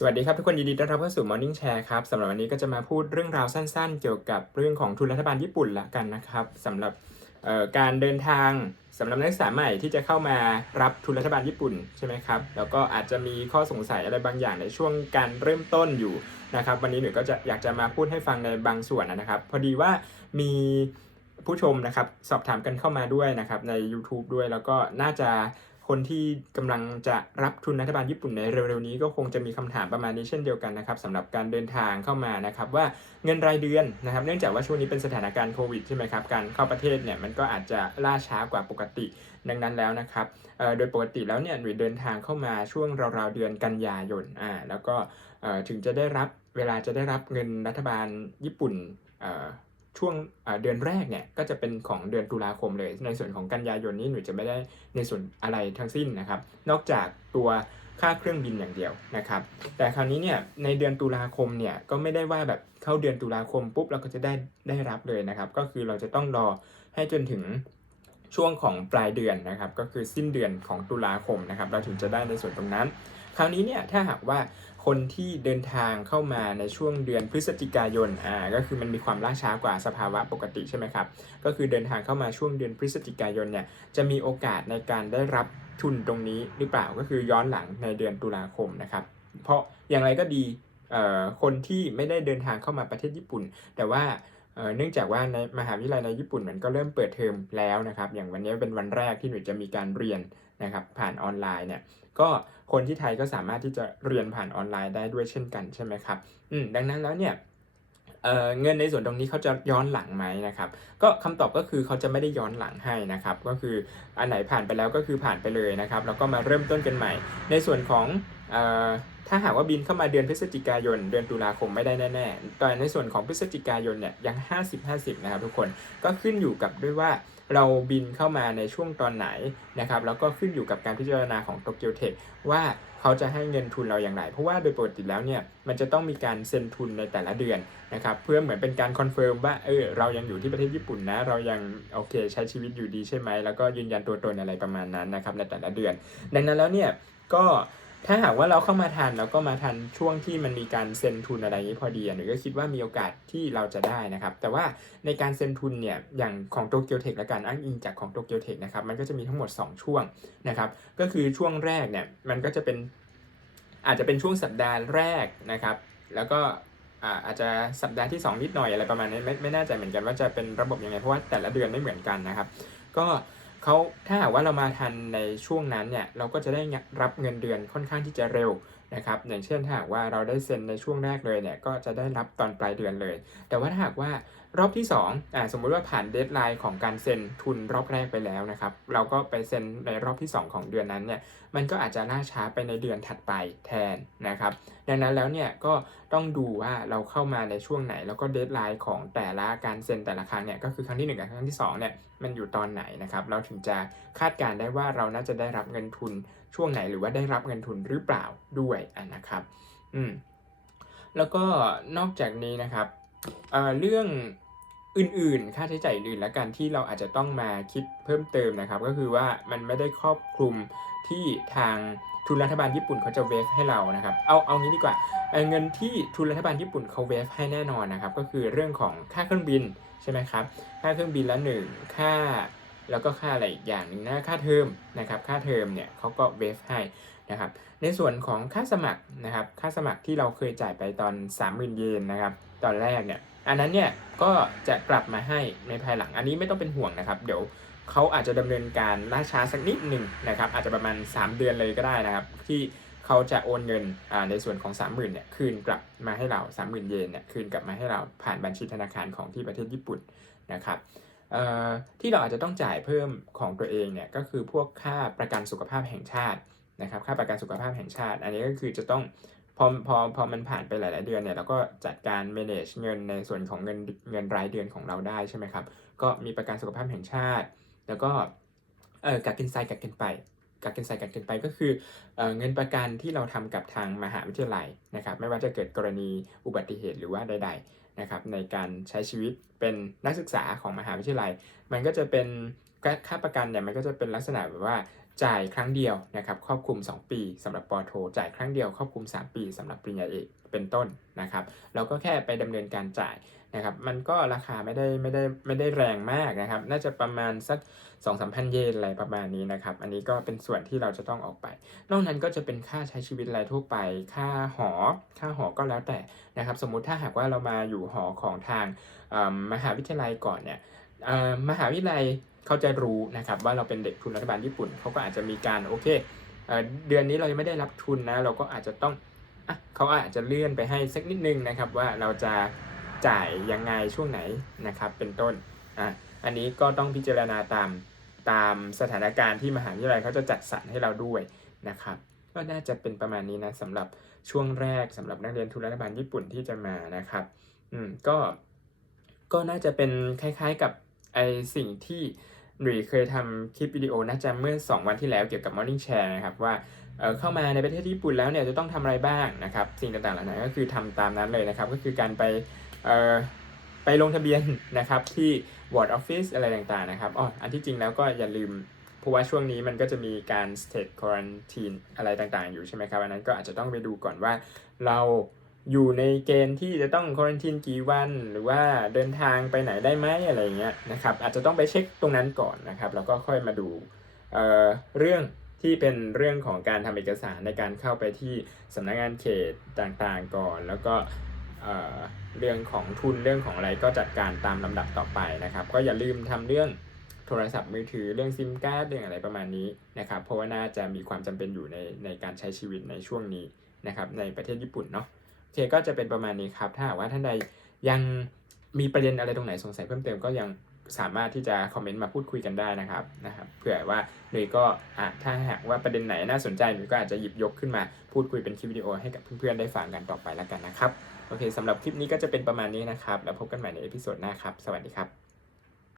สวัสดีครับทุกคนยินดีต้อนรับเข้าสู่ Morning Share ครับสำหรับวันนี้ก็จะมาพูดเรื่องราวสั้นๆ เกี่ยวกับเรื่องของทุนรัฐบาลญี่ปุ่นละกันนะครับสำหรับการเดินทางสำหรับนักศึกษาใหม่ที่จะเข้ามารับทุนรัฐบาลญี่ปุ่นใช่ไหมครับแล้วก็อาจจะมีข้อสงสัยอะไรบางอย่างในช่วงการเริ่มต้นอยู่นะครับวันนี้หนูก็จะอยากจะมาพูดให้ฟังในบางส่วนนะครับ พอดีว่ามีผู้ชมนะครับสอบถามกันเข้ามาด้วยนะครับใน YouTube ด้วยแล้วก็น่าจะ คนที่กำลังจะรับทุนรัฐบาลญี่ปุ่นในเร็วๆนี้ก็คงจะมีคำถามประมาณนี้เช่นเดียวกันนะครับสำหรับการเดินทางเข้ามานะครับว่าเงินรายเดือนนะครับ เนื่องจากว่าช่วงนี้เป็นสถานการณ์โควิดใช่ไหมครับการเข้าประเทศเนี่ยมันก็อาจจะล่าช้ากว่าปกติดังนั้นแล้วนะครับโดยปกติแล้วเนี่ยหน่วยเดินทางเข้ามาช่วงราวๆเดือนกันยายนอ่าแล้วก็ถึงจะได้รับเวลาจะได้รับเงินรัฐบาลญี่ปุ่นอ่อ ช่วงเดือนแรกเนี่ยก็จะเป็นของเดือนตุลาคมเลย ในส่วนของกันยายนนี้หนูจะไม่ได้ในส่วนอะไรทั้งสิ้นนะครับ นอกจากตัวค่าเครื่องบินอย่างเดียวนะครับ แต่คราวนี้เนี่ยในเดือนตุลาคมเนี่ยก็ไม่ได้ว่าแบบเข้าเดือนตุลาคมปุ๊บเราก็จะได้ได้รับเลยนะครับ ก็คือเราจะต้องรอให้จนถึงช่วงของปลายเดือนนะครับ ก็คือสิ้นเดือนของตุลาคมนะครับ เราถึงจะได้ในส่วนตรงนั้น คราวนี้เนี่ยถ้าหากว่า คนที่เดินทางเข้ามาในช่วงเดือนพฤศจิกายนอ่าก็คือมันมีความล่าช้ากว่าสภาวะปกติใช่ไหมครับ ก็คือเดินทางเข้ามาช่วงเดือนพฤศจิกายนเนี่ยจะมีโอกาสในการได้รับทุนตรงนี้หรือเปล่าก็คือย้อนหลังในเดือนตุลาคมนะครับ เพราะอย่างไรก็ดีเอ่อคนที่ไม่ได้เดินทางเข้ามาประเทศญี่ปุ่น แต่ว่าเอ่อเนื่องจากว่าในมหาวิทยาลัยในญี่ปุ่นมันก็เริ่มเปิดเทอมแล้วนะครับ อย่างวันนี้เป็นวันแรกที่หนูจะมีการเรียน นะครับผ่านออนไลน์เนี่ยก็คนที่ไทยก็สามารถที่จะเรียนผ่านออนไลน์ได้ด้วยเช่นกันใช่ไหมครับอืมดังนั้นแล้วเนี่ยเเงินในส่วนตรงนี้เขาจะย้อนหลังไหมนะครับ ก็คำตอบก็คือเขาจะไม่ได้ย้อนหลังให้นะครับ ก็คืออันไหนผ่านไปแล้วก็คือผ่านไปเลยนะครับ แล้วก็มาเริ่มต้นกันใหม่ ในส่วนของ ถ้าหากว่าบินเข้ามาเดือนพฤศจิกายน เดือนตุลาคมไม่ได้แน่ๆแต่ในส่วนของพฤศจิกายนเนี่ยยัง 50-50 นะครับทุกคนก็ขึ้นอยู่กับด้วยว่าเราบินเข้ามาในช่วงตอนไหนนะครับแล้วก็ขึ้นอยู่กับการพิจารณาของโตเกียวเทคว่าเขาจะให้เงินทุนเราอย่างไร เพราะว่าโดยปกติแล้วเนี่ยมันจะต้องมีการเซ็นทุนในแต่ละเดือนนะครับเพื่อเหมือนเป็นการคอนเฟิร์มว่าเออเรายังอยู่ที่ประเทศญี่ปุ่นนะเรายังโอเคใช้ชีวิตอยู่ดีใช่ไหมแล้วก็ยืนยันตัวตนอะไรประมาณนั้นนะครับในแต่ละเดือน ดังนั้นแล้วเนี่ยก็ ถ้าหากว่าเราเข้ามาทันแล้วก็มาทันช่วงที่มันมีการเซ็นทุนอะไรอย่างนี้พอดีหนูก็คิดว่ามีโอกาสที่เราจะได้นะครับ แต่ว่าในการเซ็นทุนเนี่ยอย่างของโตเกียวเทคและการอ้างอิงจากของโตเกียวเทคนะครับมันก็จะมีทั้งหมด 2 ช่วงนะครับก็คือช่วงแรกเนี่ยมันก็จะเป็นอาจจะเป็นช่วงสัปดาห์แรกนะครับ แล้วก็อาอาจจะสัปดาห์ที่ 2 นิดหน่อยอะไรประมาณนี้ไม่ไม่แน่ใจเหมือนกันว่าจะเป็นระบบยังไงเพราะว่าแต่ละเดือนไม่เหมือนกันนะครับ ก็ เขาถ้าหากว่าเรามาทันในช่วงนั้นเนี่ยเราก็จะได้รับเงินเดือนค่อนข้างที่จะเร็วนะครับอย่างเช่นถ้าหากว่าเราได้เซ็นในช่วงแรกเลยเนี่ยก็จะได้รับตอนปลายเดือนเลย แต่ว่าถ้าหากว่า รอบที่2อ่าสมมุติว่าผ่านเดทไลน์ของการเซ็นทุนรอบแรกไปแล้วนะครับ เราก็ไปเซ็นในรอบที่ 2 ของเดือนนั้นเนี่ยมันก็อาจจะล่าช้าไปในเดือนถัดไปแทนนะครับ ดังนั้นแล้วเนี่ยก็ต้องดูว่าเราเข้ามาในช่วงไหน แล้วก็เดทไลน์ของแต่ละการเซ็นแต่ละครั้งเนี่ยก็คือครั้งที่ 1 กับครั้งที่2เนี่ยมันอยู่ตอนไหนนะครับ เราถึงจะคาดการได้ว่าเราน่าจะได้รับเงินทุนช่วงไหนหรือว่าได้รับเงินทุนหรือเปล่าด้วยนะครับ อืมแล้วก็นอกจากนี้นะครับ เรื่องอื่นๆ ค่าใช้จ่ายอื่นและกันที่เราอาจจะต้องมาคิดเพิ่มเติมนะครับ ก็คือว่ามันไม่ได้ครอบคลุมที่ทางทุนรัฐบาลญี่ปุ่นเขาจะเวฟให้เรานะครับ เอาเอางี้ดีกว่าเเงินที่ทุนรัฐบาลญี่ปุ่นเขาเวฟให้แน่นอนนะครับ ก็คือเรื่องของค่าเครื่องบินใช่ไหมครับ ค่าเครื่องบินละหนึ่งค่าแล้วก็ค่าอะไรอีกอย่างหนึ่งนะค่าเทอมนะครับ ค่าเทอมเนี่ยเขาก็เวฟให้ นะครับ ในส่วนของค่าสมัครนะครับ ค่าสมัครที่เราเคยจ่ายไปตอน 30,000 เยนนะครับ ตอนแรกเนี่ย อันนั้นเนี่ยก็จะกลับมาให้ในภายหลัง อันนี้ไม่ต้องเป็นห่วงนะครับ เดี๋ยวเขาอาจจะดำเนินการล่าช้าสักนิดหนึ่งนะครับ อาจจะประมาณ 3 เดือนเลยก็ได้นะครับ ที่เขาจะโอนเงินในส่วนของ 30,000เนี่ยคืนกลับมาให้เรา 30,000 เยนเนี่ยคืนกลับมาให้เราผ่านบัญชีธนาคารของที่ประเทศญี่ปุ่นนะครับที่เราอาจจะต้องจ่ายเพิ่มของตัวเองเนี่ยก็คือพวกค่าประกันสุขภาพแห่งชาติ นะครับค่าประกันสุขภาพแห่งชาติ อันนี้ก็คือจะต้องพอพอพอมันผ่านไปหลาย ๆ เดือนเนี่ยเราก็จัดการ manage เงินในส่วนของเงินเงินรายเดือนของเราได้ใช่ไหมครับก็มีประกันสุขภาพแห่งชาติ แล้วก็เออกักกินไซกักกินไปกักกินไซกักกินไปก็คือเออเงินประกันที่เราทำกับทางมหาวิทยาลัยนะครับไม่ว่าจะเกิดกรณีอุบัติเหตุหรือว่าใด ๆนะครับในการใช้ชีวิตเป็นนักศึกษาของมหาวิทยาลัย มันก็จะเป็น ค่าประกันเนี่ยมันก็จะเป็นลักษณะแบบว่าจ่ายครั้งเดียวนะครับครอบคลุม 2 ปีสำหรับปอโท จ่ายครั้งเดียวครอบคลุม 3 ปีสำหรับปริญญาเอกเป็นต้นนะครับ เราก็แค่ไปดำเนินการจ่ายนะครับ มันก็ราคาไม่ได้ไม่ได้ไม่ได้แรงมากนะครับ น่าจะประมาณสัก2 3 0 0 0เยนอะไรประมาณนี้นะครับ อันนี้ก็เป็นส่วนที่เราจะต้องออกไป นอกนั้นก็จะเป็นค่าใช้ชีวิตรายทั่วไป ค่าหอ ค่าหอก็แล้วแต่นะครับ สมมุติถ้าหากว่าเรามาอยู่หอของทางมหาวิทยาลัยก่อนเนี่ย มหาวิทยาลัยเขาจะรู้นะครับว่าเราเป็นเด็กทุนรัฐบาลญี่ปุ่นเขาก็อาจจะมีการโอเคเอเดือนนี้เรายังไม่ได้รับทุนนะ เราก็อาจจะต้องอเขาอาจจะเลื่อนไปให้สักนิดนึงนะครับ ว่าเราจะจ่ายยังไงช่วงไหนนะครับเป็นต้นอะอันนี้ก็ต้องพิจารณาตามตามสถานการณ์ที่มหาวิทยาลัยเขาจะจัดสรรให้เราด้วยนะครับ ก็น่าจะเป็นประมาณนี้นะสำหรับช่วงแรกสำหรับนักเรียนทุนรัฐบาลญี่ปุ่นที่จะมานะครับ อืมก็ก็น่าจะเป็นคล้ายๆกับ ไอสิ่งที่หนุ่ยเคยทำคลิปวิดีโอน่าจะเมื่อ 2 วันที่แล้วเกี่ยวกับ Morning Share นะครับว่าเเข้ามาในประเทศญี่ปุ่นแล้วเนี่ยจะต้องทำอะไรบ้างนะครับ สิ่งต่างๆเหล่านั้นก็คือทำตามนั้นเลยนะครับ ก็คือการไปไปลงทะเบียนนะครับที่ Ward Office อะไรต่างๆนะครับอ๋ออันที่จริงแล้วก็อย่าลืมเพราะว่าช่วงนี้มันก็จะมีการ state quarantine อะไรต่างๆ อยู่ใช่ไหมครับ อันนั้นก็อาจจะต้องไปดูก่อนว่าเรา อยู่ในเกณฑ์ที่จะต้อง quarantine กี่วัน หรือว่าเดินทางไปไหนได้ไหมอะไรเงี้ยนะครับอาจจะต้องไปเช็คตรงนั้นก่อนนะครับแล้วก็ค่อยมาดูเเรื่องที่เป็นเรื่องของการทำเอกสารในการเข้าไปที่สำนักงานเขตต่างๆก่อน แล้วก็เอ่อเรื่องของทุนเรื่องของอะไรก็จัดการตามลำดับต่อไปนะครับ ก็อย่าลืมทำเรื่องโทรศัพท์มือถือเรื่องซิมการ์ดเรื่องอะไรประมาณนี้นะครับเพราะว่าน่าจะมีความจำเป็นอยู่ในในการใช้ชีวิตในช่วงนี้นะครับในประเทศญี่ปุ่นเนาะ เคก็จะเป็นประมาณนี้ครับ ถ้าหากว่าท่านใดยังมีประเด็นอะไรตรงไหนสงสัยเพิ่มเติมก็ยังสามารถที่จะคอมเมนต์มาพูดคุยกันได้นะครับนะครับเผื่อว่าหนุ่ยก็อะถ้าหากว่าประเด็นไหนน่าสนใจหนุ่ยก็อาจจะหยิบยกขึ้นมาพูดคุยเป็นคลิปวิดีโอให้กับเพื่อนๆได้ฟังกันต่อไปแล้วกันนะครับโอเคสำหรับคลิปนี้ก็จะเป็นประมาณนี้นะครับ แล้วพบกันใหม่ในเอพิโซดหน้าครับ สวัสดีครับ